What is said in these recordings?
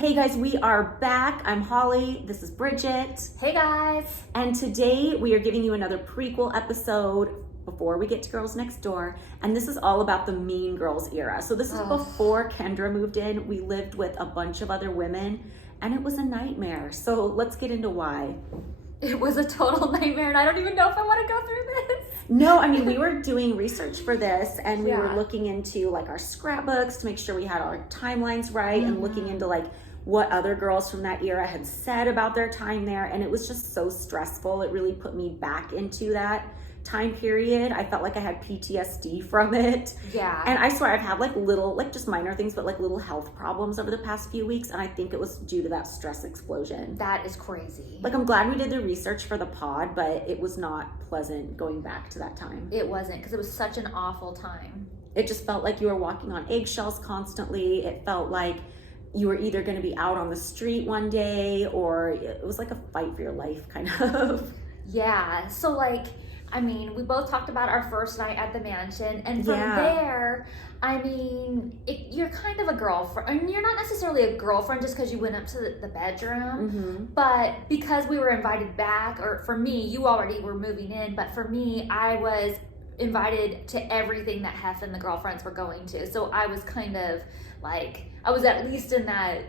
Hey guys, we are back. I'm Holly. This is Bridget. Hey guys. And today we are giving you another prequel episode before we get to Girls Next Door. And this is all about the Mean Girls era. So this is before Kendra moved in. We lived with a bunch of other women and it was a nightmare. So let's get into why. It was a total nightmare and I don't even know if I want to go through this. No, I mean, we were doing research for this and we were Yeah. looking into like our scrapbooks to make sure we had our timelines right and looking into like what other girls from that era had said about their time there. And it was just so stressful. It really put me back into that time period. I felt like I had PTSD from it. Yeah. And I swear I've had like little, like just minor things, but like little health problems over the past few weeks. And I think it was due to that stress explosion. That is crazy. Like I'm glad we did the research for the pod, but it was not pleasant going back to that time. It wasn't, because it was such an awful time. It just felt like you were walking on eggshells constantly. It felt like you were either going to be out on the street one day or it was like a fight for your life kind of. Yeah. So like, I mean, we both talked about our first night at the mansion, and from Yeah. there, I mean, you're kind of a girlfriend. I mean, you're not necessarily a girlfriend just because you went up to the bedroom, but because we were invited back, or for me, you already were moving in, but for me, I was invited to everything that Hef and the girlfriends were going to. So I was kind of like, I was at least in that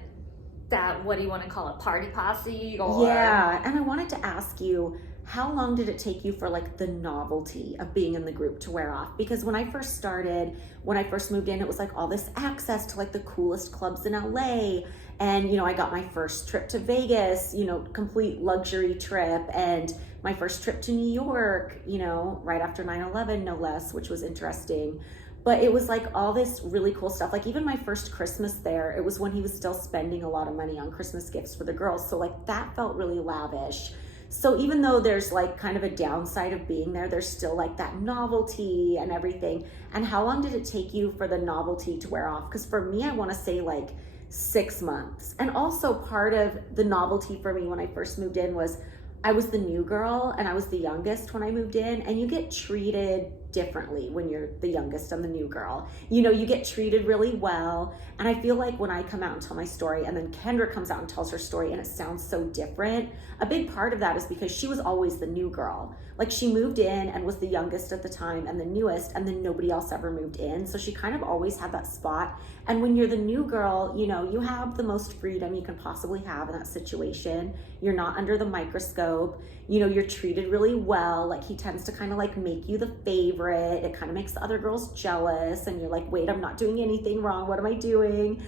what do you want to call it, party posse? Or Yeah, and I wanted to ask you, how long did it take you for like the novelty of being in the group to wear off? Because when I first started, when I first moved in, it was like all this access to like the coolest clubs in LA. And, you know, I got my first trip to Vegas, you know, complete luxury trip, and my first trip to New York, you know, right after 9/11, no less, which was interesting. But it was like all this really cool stuff. Like even my first Christmas there, it was when he was still spending a lot of money on Christmas gifts for the girls. So like that felt really lavish. So even though there's like kind of a downside of being there, there's still like that novelty and everything. And how long did it take you for the novelty to wear off? Because for me, I want to say like 6 months. And also part of the novelty for me when I first moved in was I was the new girl and I was the youngest when I moved in, and you get treated differently when you're the youngest and the new girl. You know, you get treated really well. And I feel like when I come out and tell my story and then Kendra comes out and tells her story and it sounds so different, a big part of that is because she was always the new girl. Like she moved in and was the youngest at the time and the newest, and then nobody else ever moved in. So she kind of always had that spot. And when you're the new girl, you know, you have the most freedom you can possibly have in that situation. You're not under the microscope. You know, you're treated really well. Like he tends to kind of like make you the favorite. It kind of makes the other girls jealous and you're like, wait, I'm not doing anything wrong. What am I doing?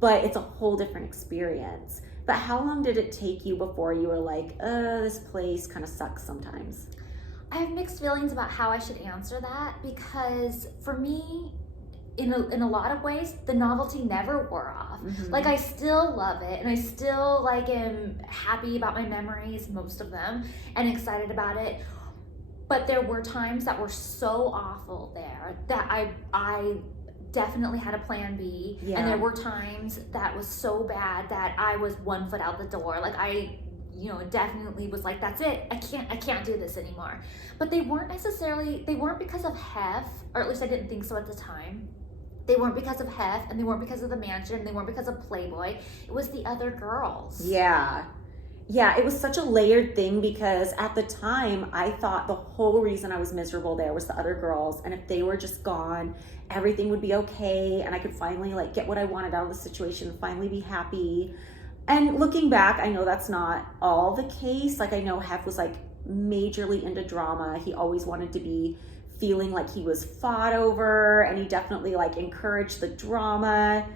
But it's a whole different experience. But how long did it take you before you were like, this place kind of sucks sometimes? I have mixed feelings about how I should answer that, because for me, in a lot of ways, the novelty never wore off. Like I still love it, and I still like am happy about my memories, most of them, and excited about it. But there were times that were so awful there that I definitely had a plan B. Yeah. And there were times that was so bad that I was 1 foot out the door. Like I, you know, definitely was like, that's it. I can't do this anymore. But they weren't because of Hef, or at least I didn't think so at the time. They weren't because of Hef, and they weren't because of the mansion, they weren't because of Playboy. It was the other girls. Yeah. Yeah, it was such a layered thing because at the time I thought the whole reason I was miserable there was the other girls, and if they were just gone, everything would be okay and I could finally like get what I wanted out of the situation, finally be happy. And looking back, I know that's not all the case. Like I know Hef was like majorly into drama. He always wanted to be feeling like he was fought over, and he definitely like encouraged the drama.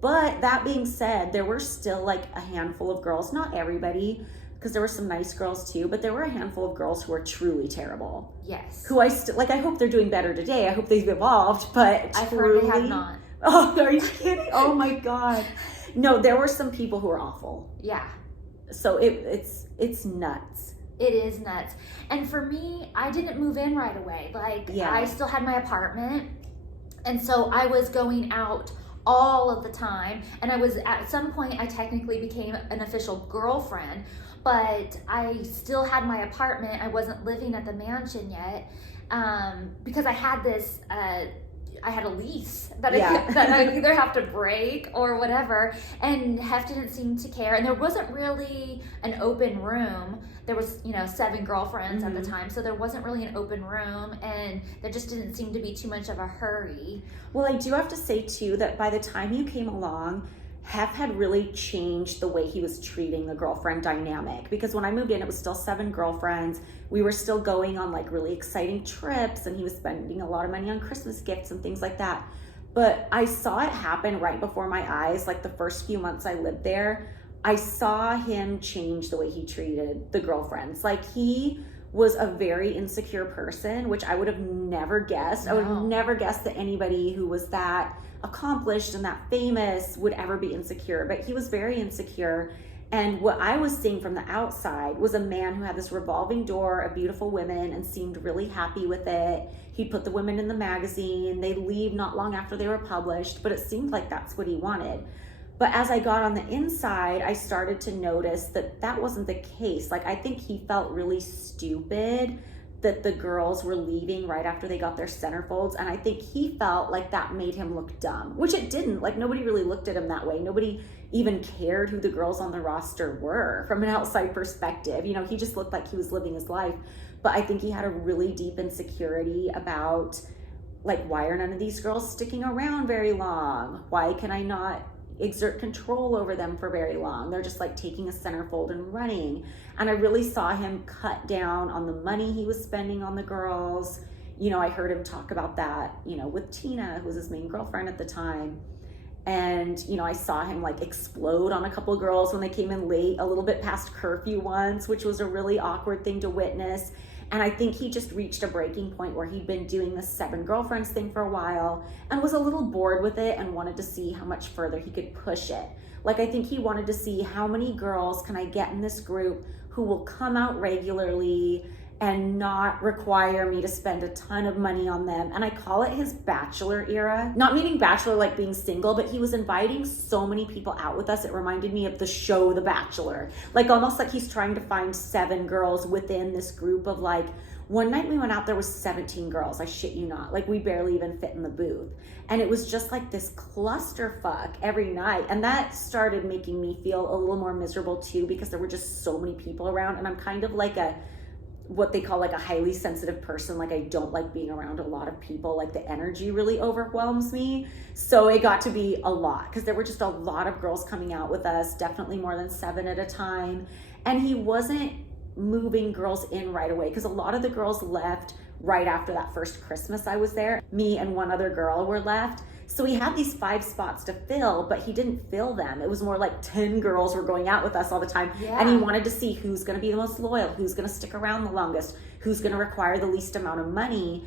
But that being said, there were still like a handful of girls, not everybody, because there were some nice girls too, but there were a handful of girls who were truly terrible. Yes. Who I still, like I hope they're doing better today. I hope they've evolved, but I've truly, heard they have not. Oh, are you kidding? Oh my God. No, there were some people who were awful. Yeah. So it's nuts. It is nuts. And for me, I didn't move in right away. Like, Yeah. I still had my apartment. And so I was going out all of the time. And I was, at some point, I technically became an official girlfriend. But I still had my apartment. I wasn't living at the mansion yet. Because I had this I had a lease that Yeah. that I either have to break or whatever. And Hef didn't seem to care. And there wasn't really an open room. There was, 7 girlfriends at the time, so there wasn't really an open room, and there just didn't seem to be too much of a hurry. Well, I do have to say too that by the time you came along, Hef had really changed the way he was treating the girlfriend dynamic, because when I moved in, it was still 7 girlfriends. We were still going on like really exciting trips, and he was spending a lot of money on Christmas gifts and things like that. But I saw it happen right before my eyes. Like the first few months I lived there, I saw him change the way he treated the girlfriends. Like he was a very insecure person, which I would have never guessed. I would have never guessed that anybody who was that accomplished and that famous would ever be insecure, but he was very insecure. And what I was seeing from the outside was a man who had this revolving door of beautiful women and seemed really happy with it. He'd put the women in the magazine, they'd leave not long after they were published, but it seemed like that's what he wanted. But as I got on the inside, I started to notice that that wasn't the case. Like, I think he felt really stupid that the girls were leaving right after they got their centerfolds. And I think he felt like that made him look dumb, which it didn't. Like, nobody really looked at him that way. Nobody even cared who the girls on the roster were from an outside perspective. He just looked like he was living his life. But I think he had a really deep insecurity about, like, why are none of these girls sticking around very long? Why can I not exert control over them for very long? They're just like taking a centerfold and running. And I really saw him cut down on the money he was spending on the girls. I heard him talk about that, with Tina, who was his main girlfriend at the time. And, I saw him like explode on a couple of girls when they came in late, a little bit past curfew once, which was a really awkward thing to witness. And I think he just reached a breaking point where he'd been doing this 7 girlfriends thing for a while and was a little bored with it and wanted to see how much further he could push it. Like, I think he wanted to see how many girls can I get in this group who will come out regularly and not require me to spend a ton of money on them. And I call it his bachelor era. Not meaning bachelor like being single, but he was inviting so many people out with us. It reminded me of the show The Bachelor. Like, almost like he's trying to find 7 girls within this group of like, one night we went out, there was 17 girls, I shit you not. Like, we barely even fit in the booth. And it was just like this clusterfuck every night. And that started making me feel a little more miserable too, because there were just so many people around. And I'm kind of like what they call like a highly sensitive person. Like, I don't like being around a lot of people. Like, the energy really overwhelms me. So it got to be a lot, because there were just a lot of girls coming out with us, definitely more than 7 at a time. And he wasn't moving girls in right away, because a lot of the girls left right after that first Christmas I was there. Me and one other girl were left. So he had these 5 spots to fill, but he didn't fill them. It was more like 10 girls were going out with us all the time. Yeah. And he wanted to see who's going to be the most loyal, who's going to stick around the longest, who's going to require the least amount of money.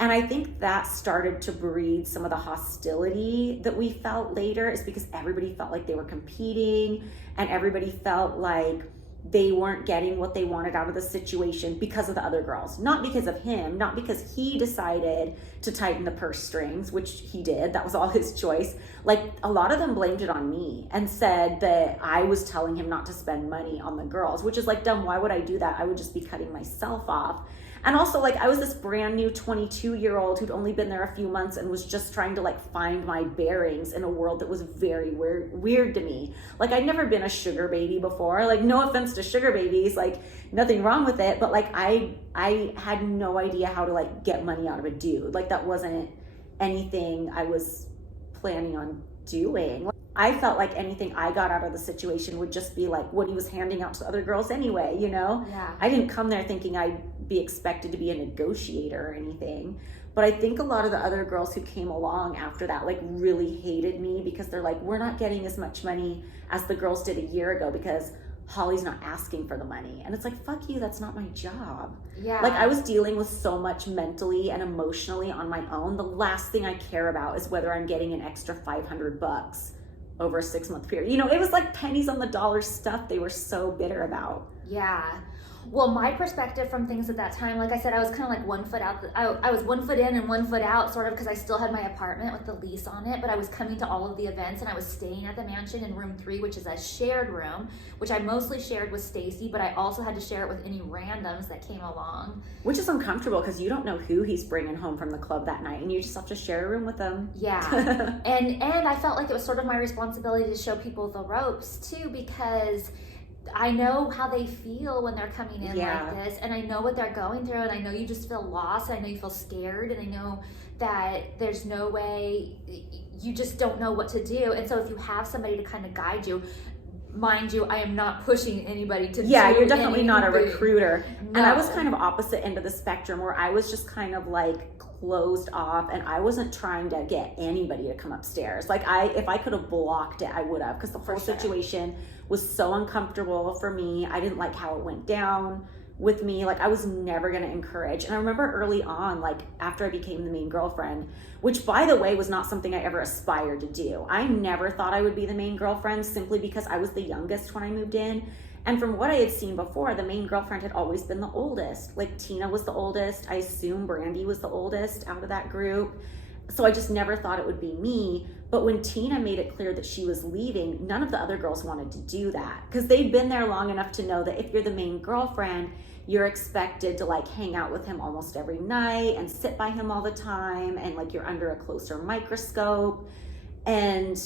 And I think that started to breed some of the hostility that we felt later, is because everybody felt like they were competing, and everybody felt like they weren't getting what they wanted out of the situation because of the other girls, not because of him, not because he decided to tighten the purse strings, which he did. That was all his choice. Like, a lot of them blamed it on me and said that I was telling him not to spend money on the girls, which is like, dumb. Why would I do that? I would just be cutting myself off. And also, like, I was this brand new 22-year-old who'd only been there a few months and was just trying to like find my bearings in a world that was very weird to me. Like, I'd never been a sugar baby before. Like, no offense to sugar babies, like, nothing wrong with it, but like, I had no idea how to like get money out of a dude. Like, that wasn't anything I was planning on doing. I felt like anything I got out of the situation would just be like what he was handing out to other girls anyway, Yeah. I didn't come there thinking I'd be expected to be a negotiator or anything. But I think a lot of the other girls who came along after that like really hated me, because they're like, we're not getting as much money as the girls did a year ago because Holly's not asking for the money. And it's like, fuck you, that's not my job. Yeah. Like, I was dealing with so much mentally and emotionally on my own. The last thing I care about is whether I'm getting an extra $500 over a 6-month period. It was like pennies on the dollar stuff they were so bitter about. Yeah. Well, my perspective from things at that time, like I said, I was kind of like 1 foot out. I was 1 foot in and 1 foot out, sort of, because I still had my apartment with the lease on it, but I was coming to all of the events, and I was staying at the mansion in room 3, which is a shared room, which I mostly shared with Stacy, but I also had to share it with any randoms that came along. Which is uncomfortable because you don't know who he's bringing home from the club that night, and you just have to share a room with them. Yeah. and I felt like it was sort of my responsibility to show people the ropes too, because I know how they feel when they're coming in like this, and I know what they're going through, and I know you just feel lost, and I know you feel scared, and I know that there's no way, you just don't know what to do. And so if you have somebody to kind of guide you, mind you, I am not pushing anybody to you're definitely not a recruiter. No. And I was kind of opposite end of the spectrum, where I was just kind of like closed off, and I wasn't trying to get anybody to come upstairs. Like if I could have blocked it, I would have, because the whole situation was so uncomfortable for me. I didn't like how it went down with me. Like I was never going to encourage. And I remember early on, like after I became the main girlfriend, which by the way was not something I ever aspired to do. I never thought I would be the main girlfriend, simply because I was the youngest when I moved in. And from what I had seen before, the main girlfriend had always been the oldest. Like Tina was the oldest. I assume Brandy was the oldest out of that group. So I just never thought it would be me. But when Tina made it clear that she was leaving, none of the other girls wanted to do that, because they'd been there long enough to know that if you're the main girlfriend, you're expected to like hang out with him almost every night and sit by him all the time, and like you're under a closer microscope. And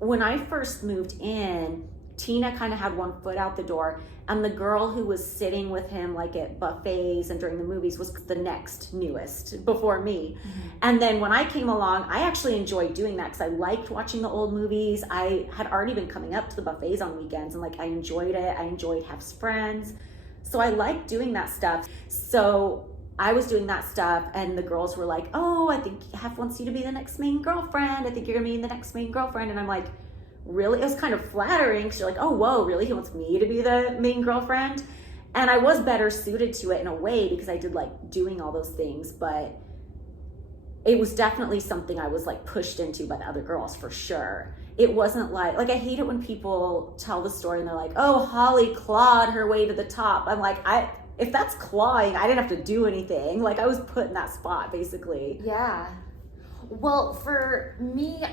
when I first moved in, Tina kind of had 1 foot out the door, and the girl who was sitting with him like at buffets and during the movies was the next newest before me. Mm-hmm. And then when I came along, I actually enjoyed doing that because I liked watching the old movies. I had already been coming up to the buffets on weekends, and like I enjoyed it. I enjoyed Hef's friends. So I liked doing that stuff. So I was doing that stuff, and the girls were like, oh, I think Hef wants you to be the next main girlfriend. I think you're gonna be the next main girlfriend. And I'm like, really? It was kind of flattering, because you're like, oh, whoa, really? He wants me to be the main girlfriend? And I was better suited to it in a way, because I did like doing all those things, but it was definitely something I was like pushed into by the other girls for sure. It wasn't like I hate it when people tell the story and they're like, oh, Holly clawed her way to the top. I'm like, if that's clawing, I didn't have to do anything. Like I was put in that spot basically. Yeah. Well, for me,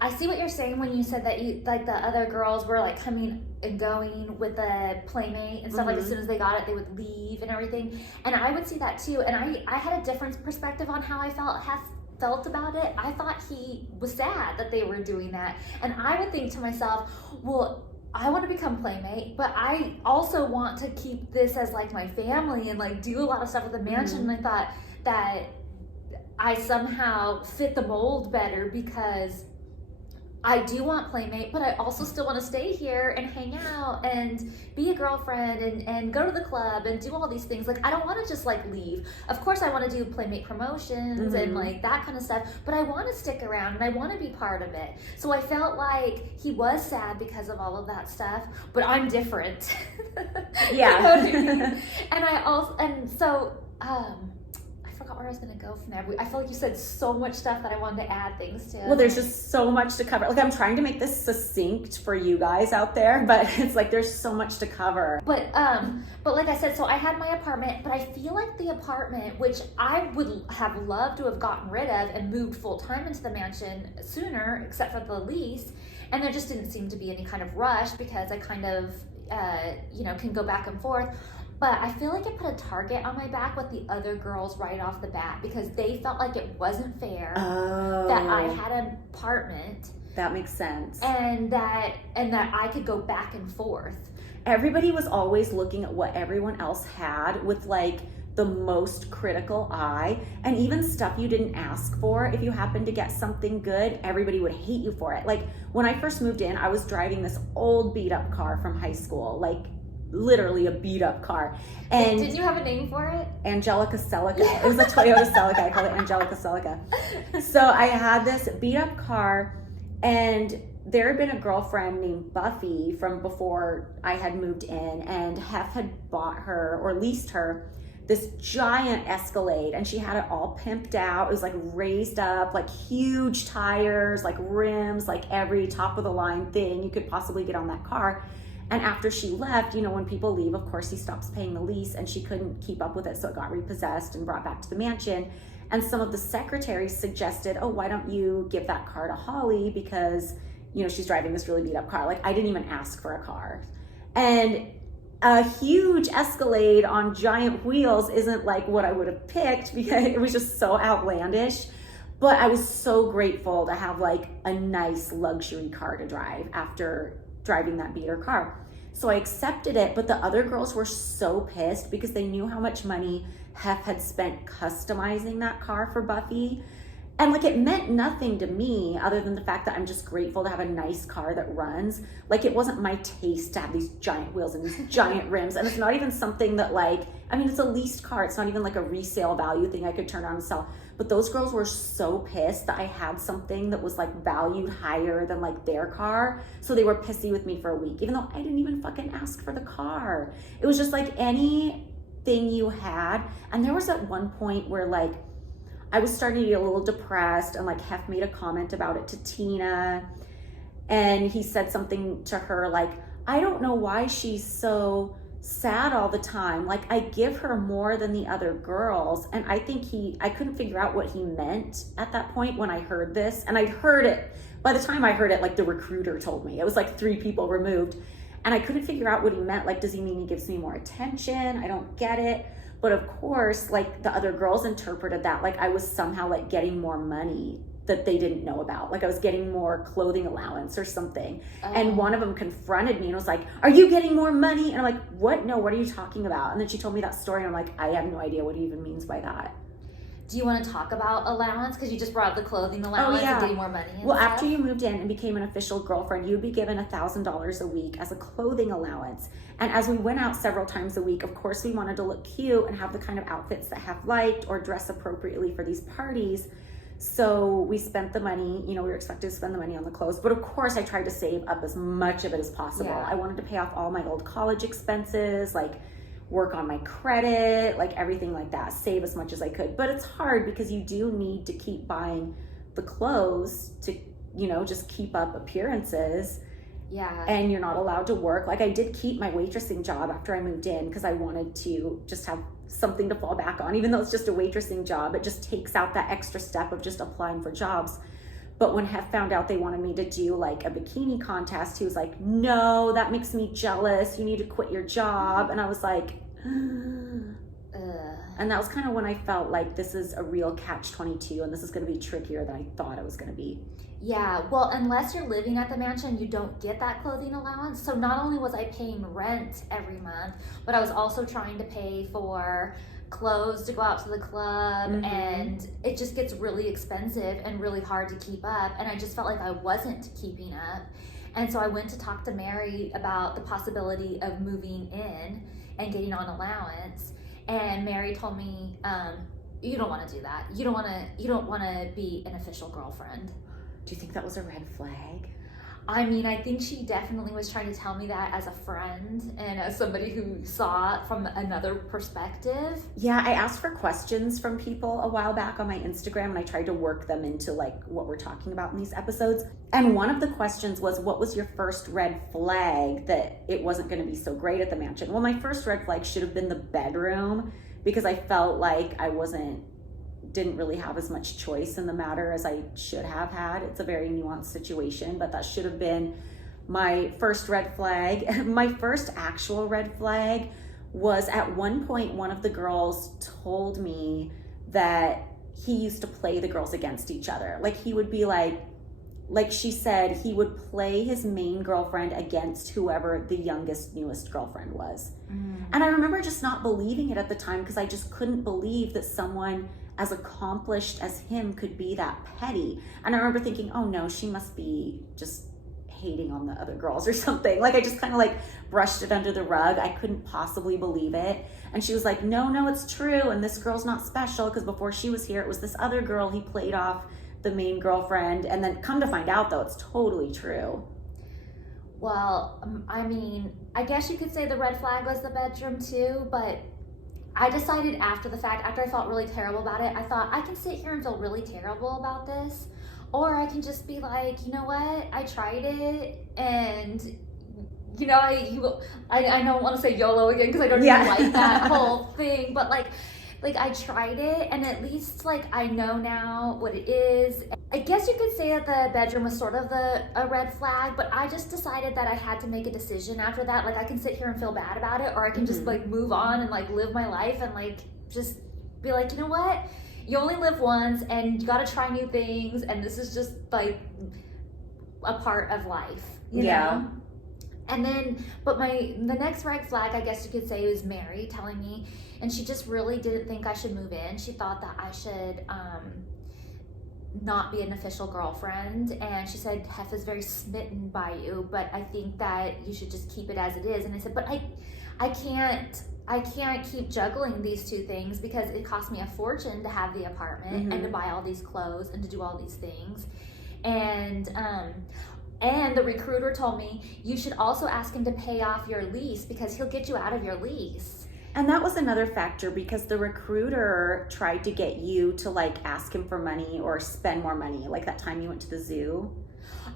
I see what you're saying when you said that you like the other girls were like coming and going with the playmate and stuff. Mm-hmm. Like as soon as they got it, they would leave and everything. And I would see that too. And I had a different perspective on how I felt about it. I thought he was sad that they were doing that. And I would think to myself, well, I want to become playmate, but I also want to keep this as like my family and like do a lot of stuff with the mansion. Mm-hmm. And I thought that I somehow fit the mold better because I do want playmate, but I also still want to stay here and hang out and be a girlfriend and go to the club and do all these things. Like, I don't want to just like leave. Of course, I want to do playmate promotions mm-hmm. and like that kind of stuff, but I want to stick around and I want to be part of it. So I felt like he was sad because of all of that stuff, but I'm different. Yeah. You know what I mean? I forgot where I was going to go from there. I feel like you said so much stuff that I wanted to add things to. Well, there's just so much to cover. Like, I'm trying to make this succinct for you guys out there, but it's like there's so much to cover. But like I said, so I had my apartment, but I feel like the apartment, which I would have loved to have gotten rid of and moved full time into the mansion sooner, except for the lease, and there just didn't seem to be any kind of rush because I kind of, can go back and forth. But I feel like it put a target on my back with the other girls right off the bat because they felt like it wasn't fair that I had an apartment. That makes sense. And that I could go back and forth. Everybody was always looking at what everyone else had with like the most critical eye, and even stuff you didn't ask for. If you happened to get something good, everybody would hate you for it. Like when I first moved in, I was driving this old beat up car from high school, like literally a beat up car. And didn't you have a name for it? Angelica Celica. It was a Toyota Celica. I called it Angelica Celica. So I had this beat up car, and there had been a girlfriend named Buffy from before I had moved in, and Hef had bought her or leased her this giant Escalade, and she had it all pimped out. It was like raised up, like huge tires, like rims, like every top of the line thing you could possibly get on that car. And after she left, when people leave, of course, he stops paying the lease, and she couldn't keep up with it. So it got repossessed and brought back to the mansion. And some of the secretaries suggested, oh, why don't you give that car to Holly, because, she's driving this really beat up car. Like, I didn't even ask for a car. And a huge Escalade on giant wheels isn't like what I would have picked, because it was just so outlandish. But I was so grateful to have like a nice luxury car to drive after driving that beater car. So I accepted it, but the other girls were so pissed because they knew how much money Hef had spent customizing that car for Buffy. And like, it meant nothing to me other than the fact that I'm just grateful to have a nice car that runs. Like, it wasn't my taste to have these giant wheels and these giant rims. And it's not even something that it's a leased car. It's not even like a resale value thing I could turn around and sell. But those girls were so pissed that I had something that was like valued higher than like their car. So they were pissy with me for a week, even though I didn't even fucking ask for the car. It was just like anything you had. And there was at one point where like, I was starting to get a little depressed, and like Hef made a comment about it to Tina, and he said something to her like, I don't know why she's so sad all the time. Like, I give her more than the other girls. And I think I couldn't figure out what he meant at that point when I heard this. And I'd heard it, by the time I heard it, like the recruiter told me. It was like 3 people removed. And I couldn't figure out what he meant. Like, does he mean he gives me more attention? I don't get it. But of course, like, the other girls interpreted that like I was somehow like getting more money that they didn't know about. Like, I was getting more clothing allowance or something. Oh. And one of them confronted me and was like, are you getting more money? And I'm like, what? No, what are you talking about? And then she told me that story, and I'm like, I have no idea what he even means by that. Do you want to talk about allowance? Because you just brought up the clothing allowance and getting more money. Well, after you moved in and became an official girlfriend, you'd be given $1,000 a week as a clothing allowance. And as we went out several times a week, of course, we wanted to look cute and have the kind of outfits that Hef liked or dress appropriately for these parties. So we spent the money, we were expected to spend the money on the clothes. But of course, I tried to save up as much of it as possible. Yeah. I wanted to pay off all my old college expenses, like work on my credit, like everything like that, save as much as I could. But it's hard because you do need to keep buying the clothes to, just keep up appearances. Yeah. And you're not allowed to work. Like, I did keep my waitressing job after I moved in because I wanted to just have something to fall back on. Even though it's just a waitressing job, it just takes out that extra step of just applying for jobs. But when Hef found out they wanted me to do like a bikini contest, he was like, no, that makes me jealous. You need to quit your job. And I was like, and that was kind of when I felt like this is a real catch-22 and this is going to be trickier than I thought it was going to be. Yeah, well, unless you're living at the mansion, you don't get that clothing allowance. So not only was I paying rent every month, but I was also trying to pay for clothes to go out to the club, and it just gets really expensive and really hard to keep up. And I just felt like I wasn't keeping up. And so I went to talk to Mary about the possibility of moving in and getting on allowance. And Mary told me, you don't want to do that. You don't want to be an official girlfriend. Do you think that was a red flag? I mean, I think she definitely was trying to tell me that as a friend and as somebody who saw it from another perspective. Yeah, I asked for questions from people a while back on my Instagram, and I tried to work them into like what we're talking about in these episodes. And one of the questions was, what was your first red flag that it wasn't going to be so great at the mansion? Well, my first red flag should have been the bedroom, because I felt like I didn't really have as much choice in the matter as I should have had. It's a very nuanced situation, but that should have been my first red flag. My first actual red flag was at one point, one of the girls told me that he used to play the girls against each other. Like, he would be like she said, he would play his main girlfriend against whoever the youngest, newest girlfriend was. And I remember just not believing it at the time, because I just couldn't believe that someone as accomplished as him could be that petty. And I remember thinking, oh no, she must be just hating on the other girls or something. Like, I just kind of like brushed it under the rug. I couldn't possibly believe it. And she was like, no, it's true. And this girl's not special, because before she was here, it was this other girl he played off the main girlfriend. And then come to find out though, it's totally true. Well, I mean, I guess you could say the red flag was the bedroom too, but I decided after the fact, after I felt really terrible about it, I thought I can sit here and feel really terrible about this, or I can just be like, you know what, I tried it and you know, I don't want to say YOLO again because I don't even like that whole thing, but like I tried it, and at least like I know now what it is. I guess you could say that the bedroom was sort of a red flag, but I just decided that I had to make a decision after that. Like I can sit here and feel bad about it, or I can just like move on and like live my life and like just be like, you know what? You only live once and you gotta try new things, and this is just like a part of life, you know? And then, but the next red flag, I guess you could say, was Mary telling me, and she just really didn't think I should move in. She thought that I should not be an official girlfriend, and she said, Hef is very smitten by you, but I think that you should just keep it as it is. And I said, but I can't keep juggling these two things because it cost me a fortune to have the apartment and to buy all these clothes and to do all these things. And the recruiter told me you should also ask him to pay off your lease because he'll get you out of your lease. And that was another factor because the recruiter tried to get you to like ask him for money or spend more money, like that time you went to the zoo.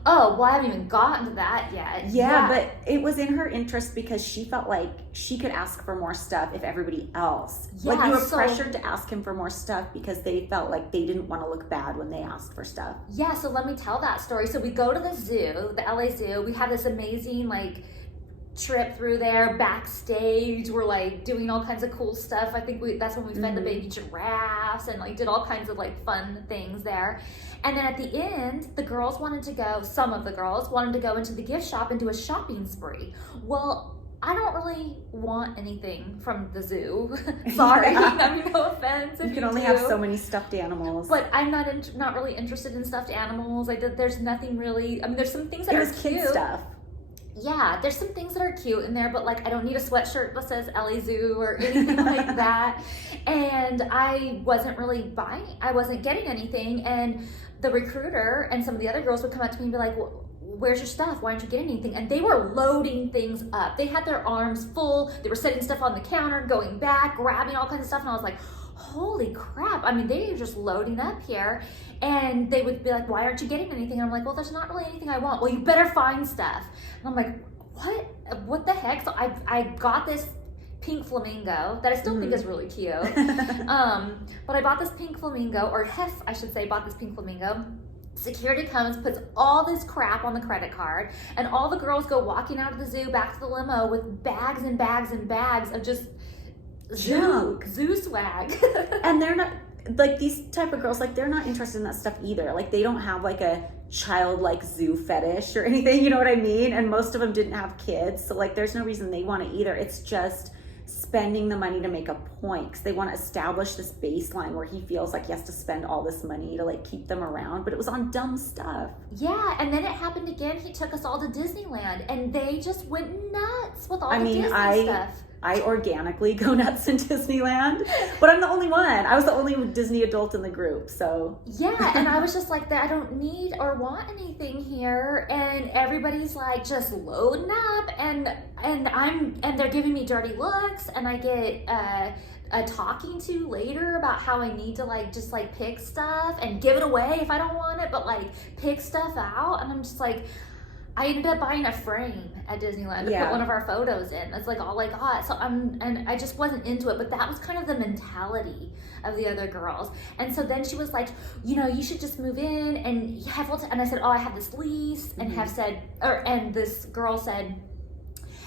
Oh, well, I haven't even gotten to that yet. Yeah, but it was in her interest because she felt like she could ask for more stuff if everybody else. Yeah, like you were pressured to ask him for more stuff because they felt like they didn't want to look bad when they asked for stuff. Yeah, so let me tell that story. So we go to the zoo, the LA Zoo. We have this amazing like trip through there. Backstage, we're like doing all kinds of cool stuff. I think that's when we fed the baby giraffes and like did all kinds of like fun things there. And then at the end, some of the girls wanted to go into the gift shop and do a shopping spree. Well, I don't really want anything from the zoo. Sorry, I mean, no offense. You can only have so many stuffed animals. But I'm not really interested in stuffed animals. There's nothing really. I mean, there's some things that are cute. Kid stuff. Yeah, there's some things that are cute in there, but like I don't need a sweatshirt that says LA Zoo or anything like that. And I wasn't getting anything. And the recruiter and some of the other girls would come up to me and be like, well, where's your stuff? Why aren't you getting anything? And they were loading things up. They had their arms full. They were setting stuff on the counter, going back, grabbing all kinds of stuff. And I was like, holy crap. I mean, they are just loading up here. And they would be like, why aren't you getting anything? And I'm like, well, there's not really anything I want. Well, you better find stuff. And I'm like, what the heck? So I got this pink flamingo that I still think is really cute. But I bought this pink flamingo, or Hef, I should say, bought this pink flamingo. Security comes, puts all this crap on the credit card, and all the girls go walking out of the zoo back to the limo with bags and bags and bags of just zoo swag. And they're not, like these type of girls, like they're not interested in that stuff either. Like they don't have like a childlike zoo fetish or anything, you know what I mean? And most of them didn't have kids, so like there's no reason they want it either. It's just spending the money to make a point because they want to establish this baseline where he feels like he has to spend all this money to like keep them around, but it was on dumb stuff. Yeah, and then it happened again. He took us all to Disneyland and they just went nuts with all the Disney stuff. I organically go nuts in Disneyland, but I'm the only one. I was the only Disney adult in the group, so. Yeah, and I was just like, I don't need or want anything here, and everybody's like just loading up, and they're giving me dirty looks, and I get a talking to later about how I need to like just like pick stuff and give it away if I don't want it, but like pick stuff out, and I'm just like, I ended up buying a frame at Disneyland to put one of our photos in. That's like all I got. So I just wasn't into it, but that was kind of the mentality of the other girls. And so then she was like, you know, you should just move in and Hef will and I said, oh, I have this lease. And Hef said, and this girl said,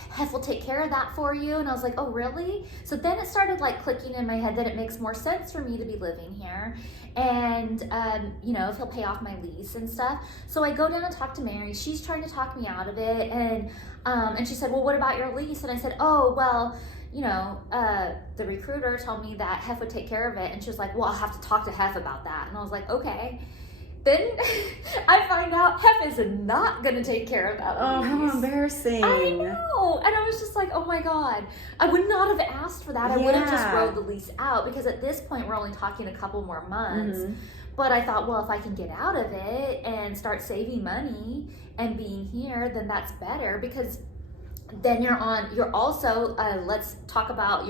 Hef will take care of that for you. And I was like, oh, really? So then it started like clicking in my head that it makes more sense for me to be living here. And, you know, if he'll pay off my lease and stuff. So I go down and talk to Mary. She's trying to talk me out of it. And she said, well, what about your lease? And I said, oh, well, you know, the recruiter told me that Hef would take care of it. And she was like, well, I'll have to talk to Hef about that. And I was like, okay. Then I find out Hef is not going to take care of that. Oh, how embarrassing. I know. And I was just like, oh my God. I would not have asked for that. I would have just rode the lease out because at this point we're only talking a couple more months. But I thought, well, if I can get out of it and start saving money and being here, then that's better because then you're also, let's talk about,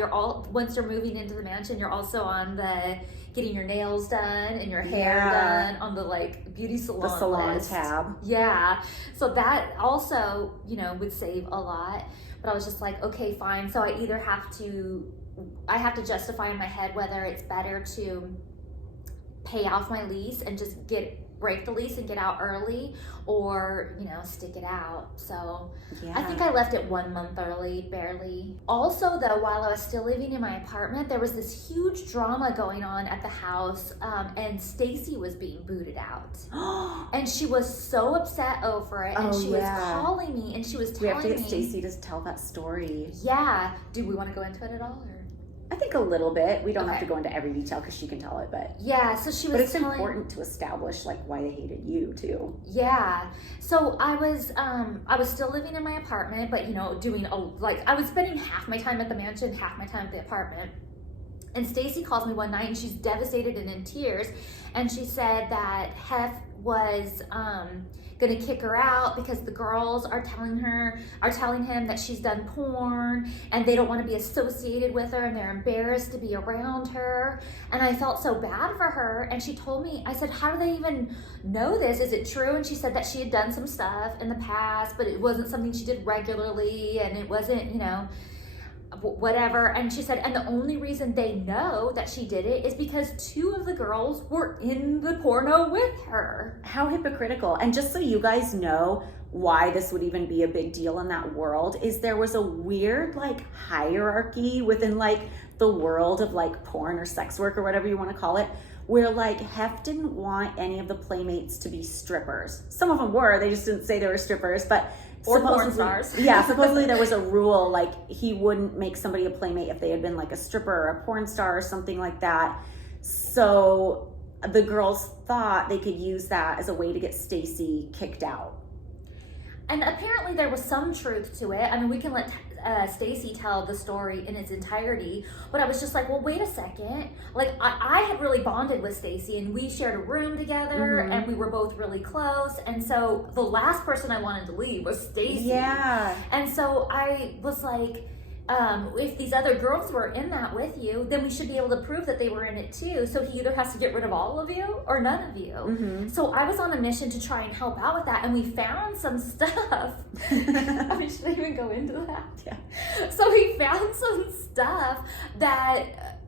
once you're moving into the mansion, you're also on the getting your nails done and your hair done on the like beauty salon The salon list. tab. Yeah. So that also, you know, would save a lot. But I was just like, okay, fine. So I either have to justify in my head whether it's better to pay off my lease and just break the lease and get out early, or, you know, stick it out. So I think I left it 1 month early, barely. Also though, while I was still living in my apartment, there was this huge drama going on at the house, and Stacy was being booted out. And she was so upset over it, and she was calling me, and she was telling me. We have to get Stacy to tell that story. Yeah. Do we want to go into it at all, or? I think a little bit. We don't have to go into every detail because she can tell it, but yeah. So she was. But it's important to establish like why they hated you too. Yeah. So I was still living in my apartment, but you know, I was spending half my time at the mansion, half my time at the apartment. And Stacy calls me one night, and she's devastated and in tears, and she said that Hef was gonna kick her out because the girls are telling him that she's done porn, and they don't want to be associated with her, and they're embarrassed to be around her. And I felt so bad for her. And she told me, I said, how do they even know this? Is it true? And she said that she had done some stuff in the past, but it wasn't something she did regularly, and it wasn't, you know, whatever. And she said, and the only reason they know that she did it is because 2 of the girls were in the porno with her. How hypocritical. And just so you guys know why this would even be a big deal in that world, is there was a weird like hierarchy within like the world of like porn or sex work or whatever you want to call it, where like Hef didn't want any of the playmates to be strippers. Some of them were, they just didn't say they were strippers, but or porn stars. Yeah, supposedly there was a rule, like he wouldn't make somebody a playmate if they had been like a stripper or a porn star or something like that. So the girls thought they could use that as a way to get Stacy kicked out. And apparently there was some truth to it. I mean, we can let Stacy tell the story in its entirety, but I was just like, well, wait a second. Like, I had really bonded with Stacy, and we shared a room together, and we were both really close. And so the last person I wanted to leave was Stacy. Yeah. And so I was like, if these other girls were in that with you, then we should be able to prove that they were in it too. So he either has to get rid of all of you or none of you. So I was on a mission to try and help out with that, and we found some stuff. I mean, should I even go into that? Yeah. So we found some stuff that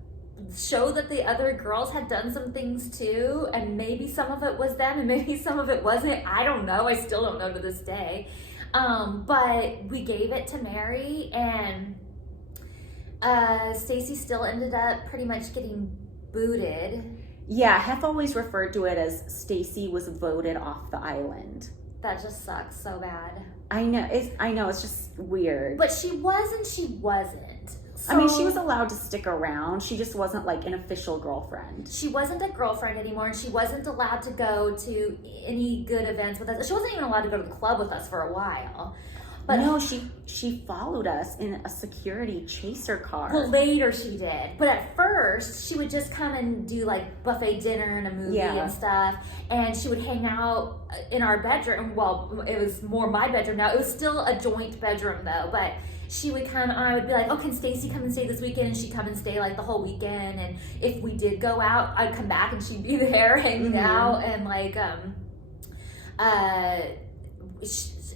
showed that the other girls had done some things too, and maybe some of it was them and maybe some of it wasn't. I don't know. I still don't know to this day. But we gave it to Mary, and Stacy still ended up pretty much getting booted. Yeah, Hef always referred to it as Stacy was voted off the island. That just sucks so bad. I know, it's just weird. But she was and she wasn't. So, I mean, she was allowed to stick around. She just wasn't like an official girlfriend. She wasn't a girlfriend anymore, and she wasn't allowed to go to any good events with us. She wasn't even allowed to go to the club with us for a while. But no, she followed us in a security chaser car. Well, later she did. But at first, she would just come and do like buffet dinner and a movie and stuff. And she would hang out in our bedroom. Well, it was more my bedroom now. It was still a joint bedroom though. But she would come, and I would be like, oh, can Stacy come and stay this weekend? And she'd come and stay like the whole weekend. And if we did go out, I'd come back and she'd be there hanging out. And like,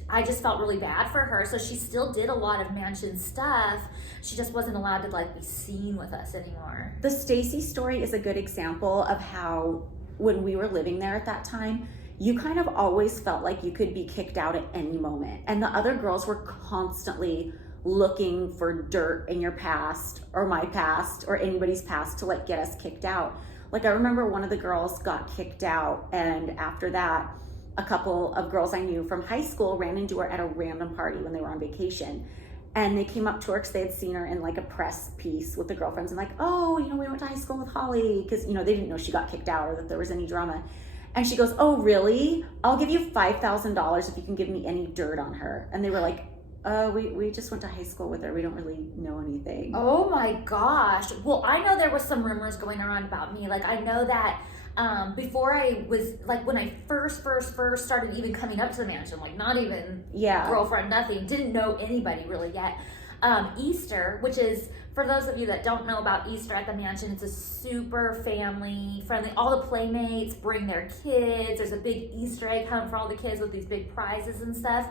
I just felt really bad for her. So she still did a lot of mansion stuff. She just wasn't allowed to like be seen with us anymore. The Stacy story is a good example of how when we were living there at that time, you kind of always felt like you could be kicked out at any moment. And the other girls were constantly looking for dirt in your past or my past or anybody's past to like get us kicked out. Like I remember one of the girls got kicked out, and after that, a couple of girls I knew from high school ran into her at a random party when they were on vacation. And they came up to her because they had seen her in like a press piece with the girlfriends and like, oh, you know, we went to high school with Holly, because, you know, they didn't know she got kicked out or that there was any drama. And she goes, oh, really? I'll give you $5,000 if you can give me any dirt on her. And they were like, we just went to high school with her. We don't really know anything. Oh my gosh. Well, I know there was some rumors going around about me. Like, I know that before I was, like, when I first started even coming up to the mansion, like, not even girlfriend, nothing, didn't know anybody really yet. Easter, which is, for those of you that don't know about Easter at the mansion, it's a super family friendly. All the playmates bring their kids. There's a big Easter egg hunt for all the kids with these big prizes and stuff.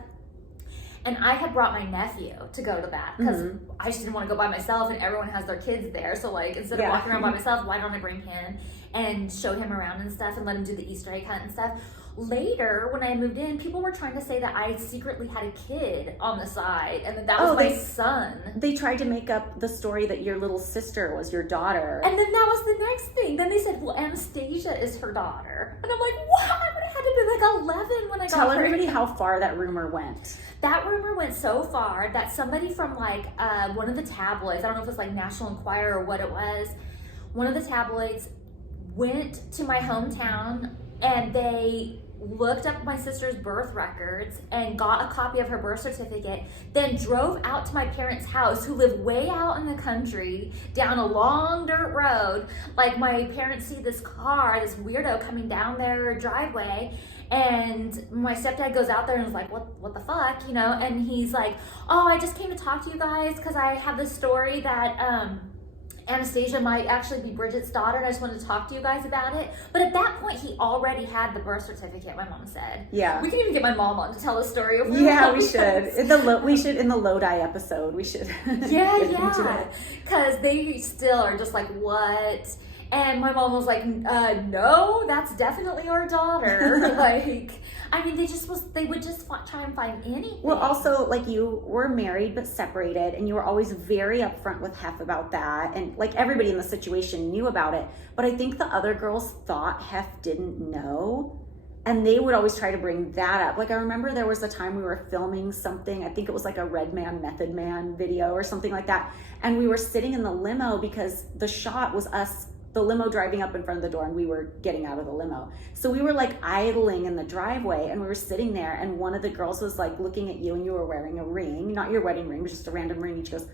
And I had brought my nephew to go to that because I just didn't want to go by myself, and everyone has their kids there. So like, instead of walking around by myself, why don't I bring him and show him around and stuff and let him do the Easter egg hunt and stuff. Later, when I moved in, people were trying to say that I secretly had a kid on the side and that was my son. They tried to make up the story that your little sister was your daughter. And then that was the next thing. Then they said, well, Anastasia is her daughter. And I'm like, what? I would have had to be like 11 when I got Tell her. everybody how far that rumor went. That rumor went so far that somebody from like one of the tabloids, I don't know if it was like National Enquirer or what it was, one of the tabloids went to my hometown and they looked up my sister's birth records and got a copy of her birth certificate, then drove out to my parents' house, who live way out in the country, down a long dirt road. Like, my parents see this car, this weirdo coming down their driveway, and my stepdad goes out there and is like, what the fuck, you know? And he's like, oh, I just came to talk to you guys because I have this story that Anastasia might actually be Bridget's daughter, and I just wanted to talk to you guys about it. But at that point, he already had the birth certificate, my mom said. Yeah. We can even get my mom on to tell the story. If we should. In the Lodi episode, we should. Yeah. Because they still are just like, what? And my mom was like, no, that's definitely our daughter. Like, I mean, they would just try and find anything. Well, also, like, you were married but separated, and you were always very upfront with Hef about that, and like everybody in the situation knew about it. But I think the other girls thought Hef didn't know, and they would always try to bring that up. Like, I remember there was a time we were filming something, I think it was like a Red Man, Method Man video or something like that, and we were sitting in the limo because the shot was us, the limo driving up in front of the door, and we were getting out of the limo. So we were like idling in the driveway, and we were sitting there, and one of the girls was like looking at you, and you were wearing a ring, not your wedding ring, but just a random ring. And she goes,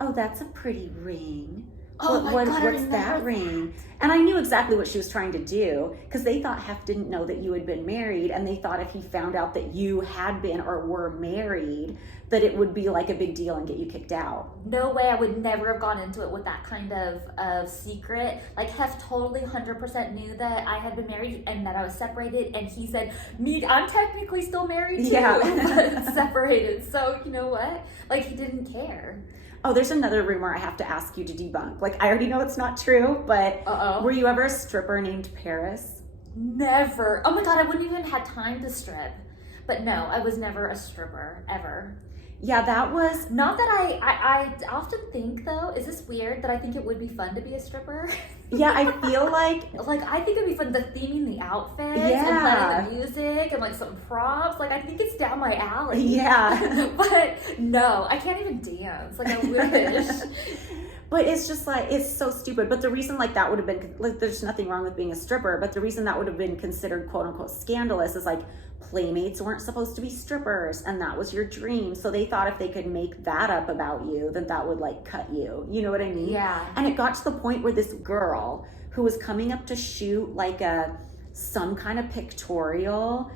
oh, that's a pretty ring. Oh my God, what's that ring? And I knew exactly what she was trying to do, because they thought Hef didn't know that you had been married, and they thought if he found out that you had been or were married, that it would be like a big deal and get you kicked out. No way, I would never have gone into it with that kind of secret. Like, Hef totally 100% knew that I had been married and that I was separated, and he said, I'm technically still married too, but separated. So, you know what? Like, he didn't care. Oh, there's another rumor I have to ask you to debunk. Like, I already know it's not true, but were you ever a stripper named Paris? Never. Oh my God, I wouldn't even have time to strip. But no, I was never a stripper, ever. Yeah, that was... Not that I often think, though, is this weird, that I think it would be fun to be a stripper? Yeah, I feel like... Like, I think it'd be fun, the theming the outfits and playing the music and, like, some props. Like, I think it's down my alley. Yeah. But, no, I can't even dance. Like, I wish. But it's just like, it's so stupid. But the reason like that would have been, like, there's nothing wrong with being a stripper, but the reason that would have been considered quote unquote scandalous is like, playmates weren't supposed to be strippers, and that was your dream. So they thought if they could make that up about you, then that would like cut you. You know what I mean? Yeah. And it got to the point where this girl who was coming up to shoot like some kind of pictorial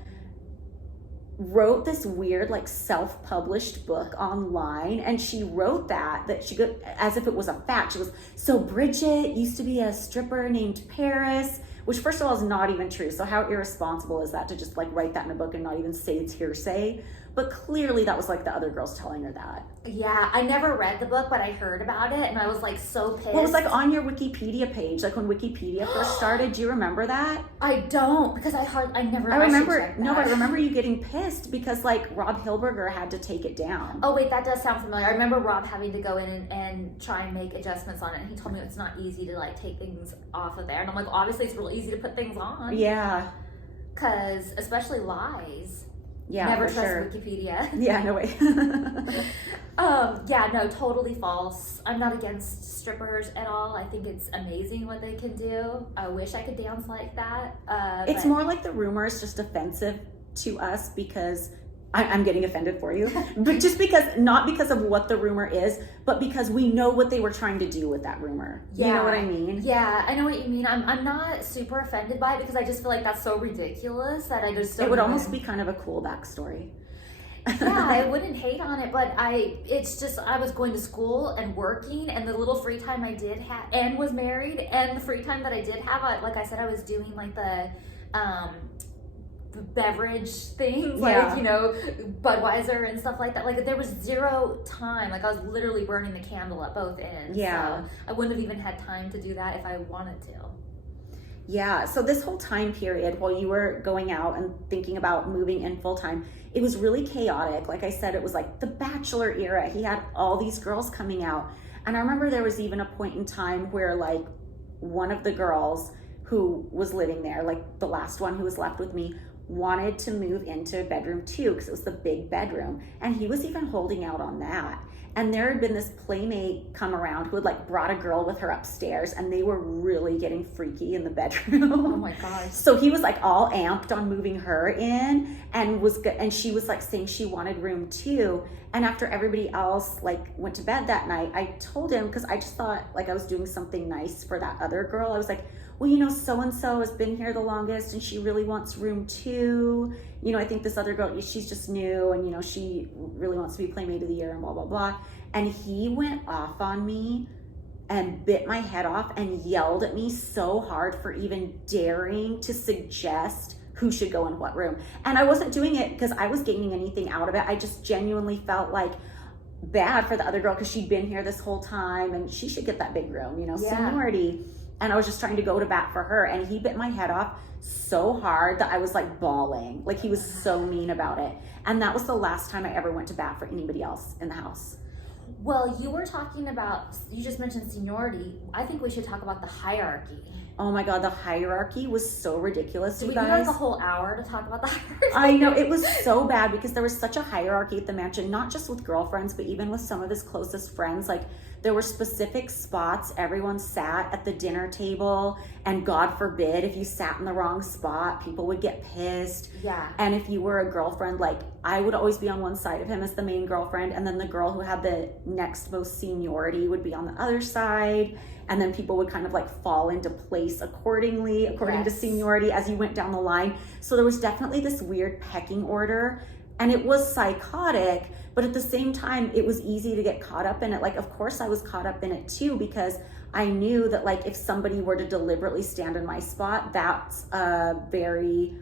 wrote this weird like self-published book online, and she wrote that she could, as if it was a fact. She goes, so Bridget used to be a stripper named Paris, which first of all is not even true. So how irresponsible is that to just like write that in a book and not even say it's hearsay? But clearly that was like the other girls telling her that. Yeah, I never read the book, but I heard about it, and I was like so pissed. Well, it was like on your Wikipedia page, like when Wikipedia first started. Do you remember that? I don't, because I never. I remember you getting pissed because like Rob Hilberger had to take it down. Oh wait, that does sound familiar. I remember Rob having to go in and try and make adjustments on it, and he told me it's not easy to like take things off of there, and I'm like, obviously it's real easy to put things on. Yeah. Because especially lies. Yeah, never for trust sure. Wikipedia. Yeah, no way. Yeah, no, totally false. I'm not against strippers at all. I think it's amazing what they can do. I wish I could dance like that. It's more like the rumor is just offensive to us because I'm getting offended for you, but just because, not because of what the rumor is, but because we know what they were trying to do with that rumor. Yeah. You know what I mean? Yeah, I know what you mean. I'm not super offended by it because I just feel like that's so ridiculous that I just don't. It would almost be kind of a cool backstory. Yeah, I wouldn't hate on it, but it's just, I was going to school and working, and the little free time I did have, and was married, and the free time that I did have, like I said, I was doing like the beverage things, like, you know, Budweiser and stuff like that. Like, there was zero time. Like, I was literally burning the candle at both ends. Yeah. So I wouldn't have even had time to do that if I wanted to. Yeah, so this whole time period while you were going out and thinking about moving in full time, it was really chaotic. Like I said, it was like the Bachelor era. He had all these girls coming out. And I remember there was even a point in time where like one of the girls who was living there, like the last one who was left with me, wanted to move into bedroom 2 because it was the big bedroom. And he was even holding out on that. And there had been this playmate come around who had like brought a girl with her upstairs, and they were really getting freaky in the bedroom. Oh my gosh. So he was like all amped on moving her in, and she was like saying she wanted room 2. And after everybody else like went to bed that night, I told him, because I just thought like I was doing something nice for that other girl. I was like, well, you know, so-and-so has been here the longest and she really wants room 2. You know, I think this other girl, she's just new, and, you know, she really wants to be Playmate of the Year and blah, blah, blah. And he went off on me and bit my head off and yelled at me so hard for even daring to suggest who should go in what room. And I wasn't doing it because I was gaining anything out of it. I just genuinely felt like bad for the other girl because she'd been here this whole time and she should get that big room, you know, seniority. And I was just trying to go to bat for her, and he bit my head off so hard that I was like bawling. Like, he was so mean about it. And that was the last time I ever went to bat for anybody else in the house. Well, you were talking about, you just mentioned seniority. I think we should talk about the hierarchy. Oh my God, the hierarchy was so ridiculous, you We guys. need like a whole hour to talk about the hierarchy. I know, it was so bad because there was such a hierarchy at the mansion, not just with girlfriends, but even with some of his closest friends. Like, there were specific spots everyone sat at the dinner table, and God forbid if you sat in the wrong spot, people would get pissed. Yeah. And if you were a girlfriend, like, I would always be on one side of him as the main girlfriend, and then the girl who had the next most seniority would be on the other side. And then people would kind of like fall into place according to seniority as you went down the line. So there was definitely this weird pecking order, and it was psychotic, but at the same time, it was easy to get caught up in it. Like, of course I was caught up in it too, because I knew that like if somebody were to deliberately stand in my spot, that's a very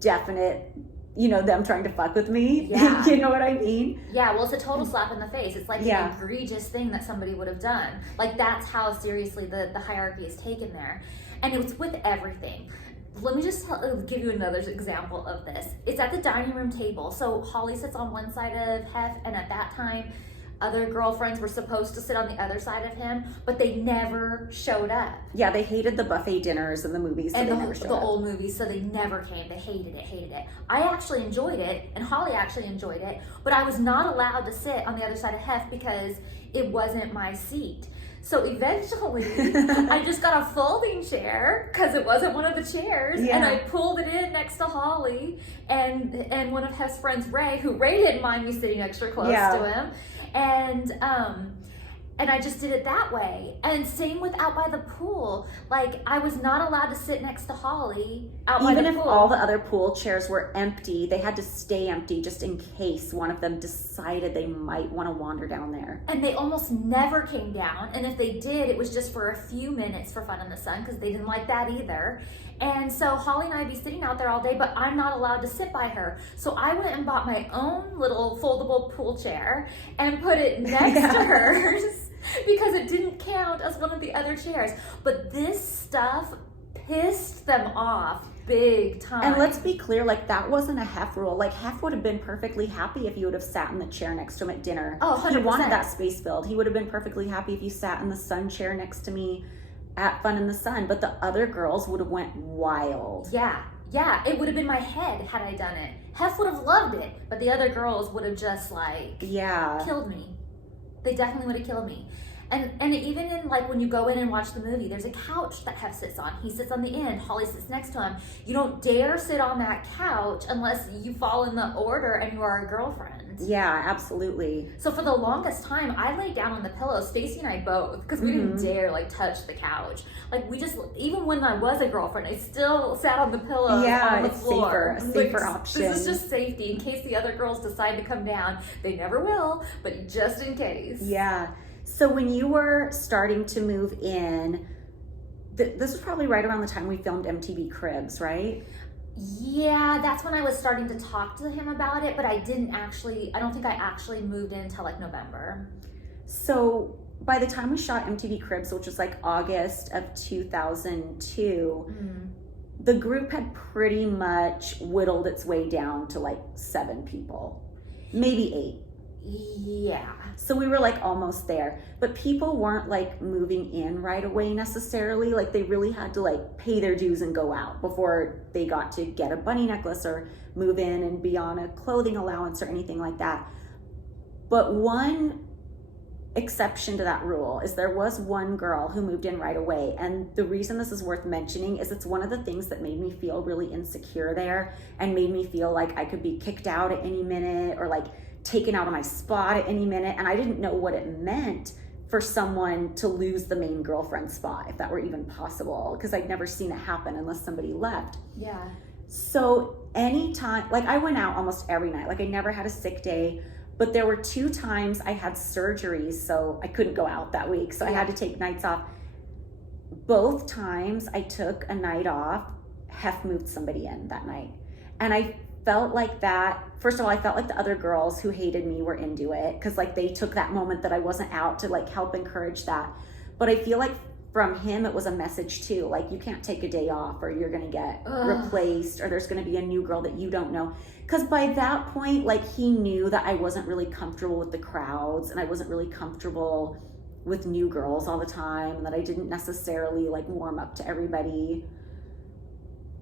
definite, you know, them trying to fuck with me. Yeah. You know what I mean? Yeah, well, it's a total slap in the face. It's like an egregious thing that somebody would have done. Like, that's how seriously the hierarchy is taken there. And it's with everything. Let me just give you another example of this. It's at the dining room table. So Holly sits on one side of Hef, and at that time, other girlfriends were supposed to sit on the other side of him, but they never showed up. Yeah, they hated the buffet dinners and the movies, so and the old movies, so they never came. They hated it. I actually enjoyed it, and Holly actually enjoyed it, but I was not allowed to sit on the other side of Hef because it wasn't my seat. So eventually, I just got a folding chair because it wasn't one of the chairs, and I pulled it in next to Holly and one of Hef's friends, Ray, who Ray didn't mind me sitting extra close to him, and I just did it that way. And same with out by the pool. Like, I was not allowed to sit next to Holly out by the pool. Even if all the other pool chairs were empty, they had to stay empty just in case one of them decided they might want to wander down there. And they almost never came down. And if they did, it was just for a few minutes for fun in the sun, because they didn't like that either. And so Holly and I would be sitting out there all day, but I'm not allowed to sit by her. So I went and bought my own little foldable pool chair and put it next to hers because it didn't count as one of the other chairs. But this stuff pissed them off big time. And let's be clear, like, that wasn't a Hef rule. Like, Hef would have been perfectly happy if you would have sat in the chair next to him at dinner. Oh, 100%. He wanted that space filled. He would have been perfectly happy if you sat in the sun chair next to me at Fun in the Sun, but the other girls would have went wild. Yeah, it would have been my head had I done it. Hef would have loved it, but the other girls would have just like killed me. They definitely would have killed me. And even in like when you go in and watch the movie, there's a couch that Hef sits on. He sits on the end. Holly sits next to him. You don't dare sit on that couch unless you fall in the order and you are a girlfriend. Yeah, absolutely. So for the longest time, I laid down on the pillow, Stacey and I both, because we didn't dare like touch the couch. Like we just, even when I was a girlfriend, I still sat on the pillow on the floor. A safer option. This is just safety in case the other girls decide to come down. They never will, but just in case. Yeah. So when you were starting to move in, this was probably right around the time we filmed MTV Cribs, right? Yeah, that's when I was starting to talk to him about it, but I don't think I actually moved in until like November. So by the time we shot MTV Cribs, which was like August of 2002, the group had pretty much whittled its way down to like 7 people, maybe 8. Yeah. So we were like almost there, but people weren't like moving in right away necessarily. Like they really had to like pay their dues and go out before they got to get a bunny necklace or move in and be on a clothing allowance or anything like that. But one exception to that rule is there was one girl who moved in right away. And the reason this is worth mentioning is it's one of the things that made me feel really insecure there and made me feel like I could be kicked out at any minute or like taken out of my spot at any minute. And I didn't know what it meant for someone to lose the main girlfriend spot, if that were even possible, because I'd never seen it happen unless somebody left. Yeah. So anytime, like I went out almost every night, like I never had a sick day, but there were 2 times I had surgeries, so I couldn't go out that week. So I had to take nights off. Both times I took a night off, Hef moved somebody in that night. And I felt like that, first of all, I felt like the other girls who hated me were into it because like they took that moment that I wasn't out to like help encourage that. But I feel like from him, it was a message too. Like you can't take a day off or you're going to get replaced or there's going to be a new girl that you don't know. Because by that point, like he knew that I wasn't really comfortable with the crowds and I wasn't really comfortable with new girls all the time and that I didn't necessarily like warm up to everybody.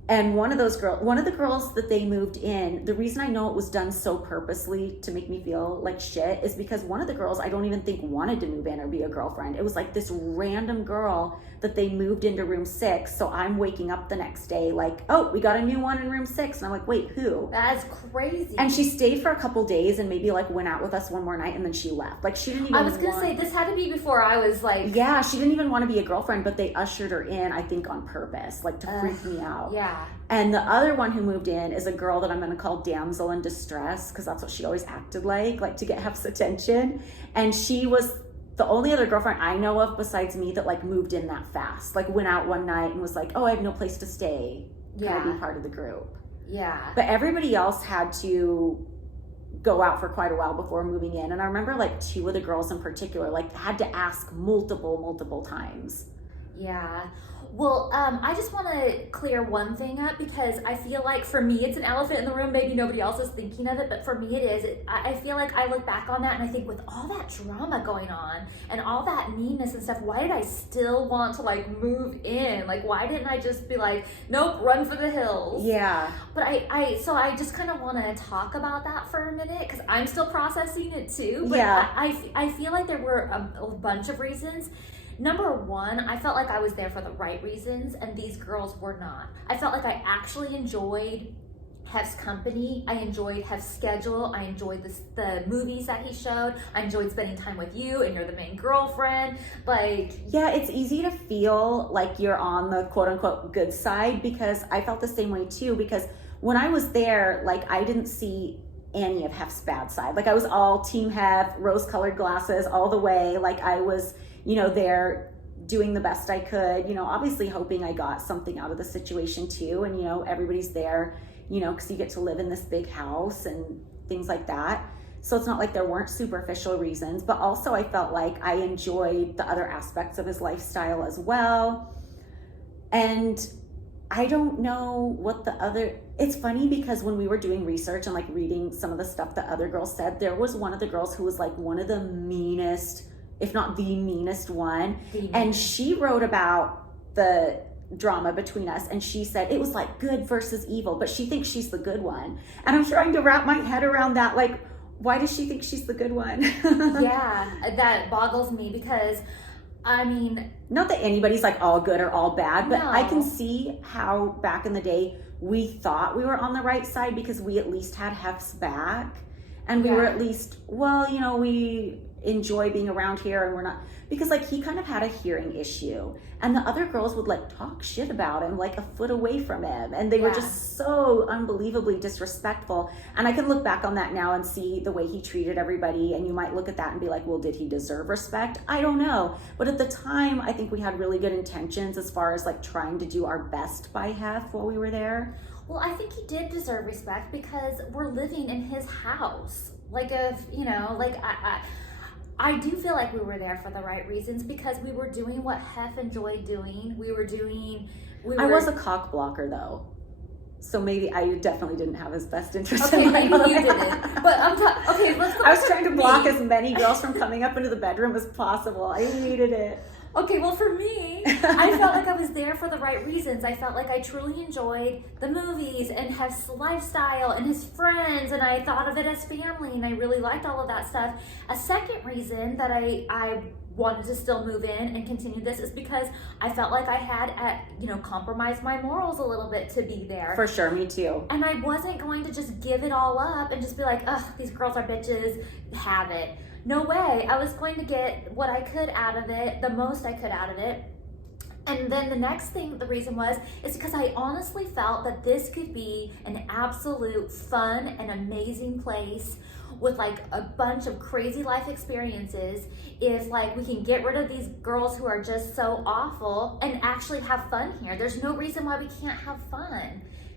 And one of the girls that they moved in, the reason I know it was done so purposely to make me feel like shit is because one of the girls I don't even think wanted to move in or be a girlfriend. It was like this random girl that they moved into room 6. So I'm waking up the next day like, oh, we got a new one in room 6. And I'm like, wait, who? That's crazy. And she stayed for a couple days and maybe like went out with us one more night and then she left. Like she didn't even I was going to say, this had to be before I was like... Yeah, she didn't even want to be a girlfriend, but they ushered her in, I think on purpose, like to freak me out. Yeah. And the other one who moved in is a girl that I'm going to call damsel in distress because that's what she always acted like to get Hef's attention. And she was the only other girlfriend I know of besides me that like moved in that fast. Like went out one night and was like, oh, I have no place to stay. Can I be part of the group? Yeah. But everybody else had to go out for quite a while before moving in. And I remember like 2 of the girls in particular like had to ask multiple times. Yeah. Well, I just want to clear one thing up because I feel like for me it's an elephant in the room. Maybe nobody else is thinking of it, but for me it is. I feel like I look back on that and I think with all that drama going on and all that meanness and stuff, why did I still want to like move in? Like, why didn't I just be like, nope, run for the hills? Yeah. But so I just kind of want to talk about that for a minute because I'm still processing it too. But yeah. I feel like there were a bunch of reasons. Number 1, I felt like I was there for the right reasons, and these girls were not. I felt like I actually enjoyed Hef's company. I enjoyed Hef's schedule. I enjoyed the movies that he showed. I enjoyed spending time with you, and you're the main girlfriend. Like, yeah, it's easy to feel like you're on the quote unquote good side because I felt the same way too. Because when I was there, like I didn't see any of Hef's bad side. Like I was all team Hef, rose-colored glasses all the way. Like I was, there doing the best I could, obviously hoping I got something out of the situation too. And, everybody's there, because you get to live in this big house and things like that. So it's not like there weren't superficial reasons, but also I felt like I enjoyed the other aspects of his lifestyle as well. And I don't know what it's funny because when we were doing research and like reading some of the stuff that other girls said, there was one of the girls who was like one of the meanest, if not the meanest one. And she wrote about the drama between us and she said it was like good versus evil, but she thinks she's the good one. And I'm trying to wrap my head around that. Like, Why does she think she's the good one? Yeah, that boggles me because, I mean, not that anybody's like all good or all bad, but no. I can see how back in the day we thought we were on the right side because we at least had Hef's back, and we were at least, well, you know, we enjoy being around here, and we're not, because like he kind of had a hearing issue, and the other girls would like talk shit about him like a foot away from him, and they were just so unbelievably disrespectful. And I can look back on that now and see the way he treated everybody, and you might look at that and be like, well, did he deserve respect? I don't know, but at the time I think we had really good intentions as far as like trying to do our best by Hef while we were there. Well, I think he did deserve respect because we're living in his house. Like, if, you know, like, I do feel like we were there for the right reasons because we were doing what Hef enjoyed doing. I was a cock blocker though. So maybe I definitely didn't have his best interest okay, in maybe mind. you didn't. But okay, let's go. I was trying to block as many girls from coming up into the bedroom as possible. I hated it. Okay, well, for me, I felt like I was there for the right reasons. I felt like I truly enjoyed the movies and his lifestyle and his friends, and I thought of it as family, and I really liked all of that stuff. A second reason that I wanted to still move in and continue this is because I felt like I had, compromised my morals a little bit to be there. For sure, me too. And I wasn't going to just give it all up and just be like, ugh, these girls are bitches, have it. No way. I was going to get what I could out of it, the most I could out of it. And then the reason is because I honestly felt that this could be an absolute fun and amazing place with like a bunch of crazy life experiences if like we can get rid of these girls who are just so awful and actually have fun here. There's no reason why we can't have fun.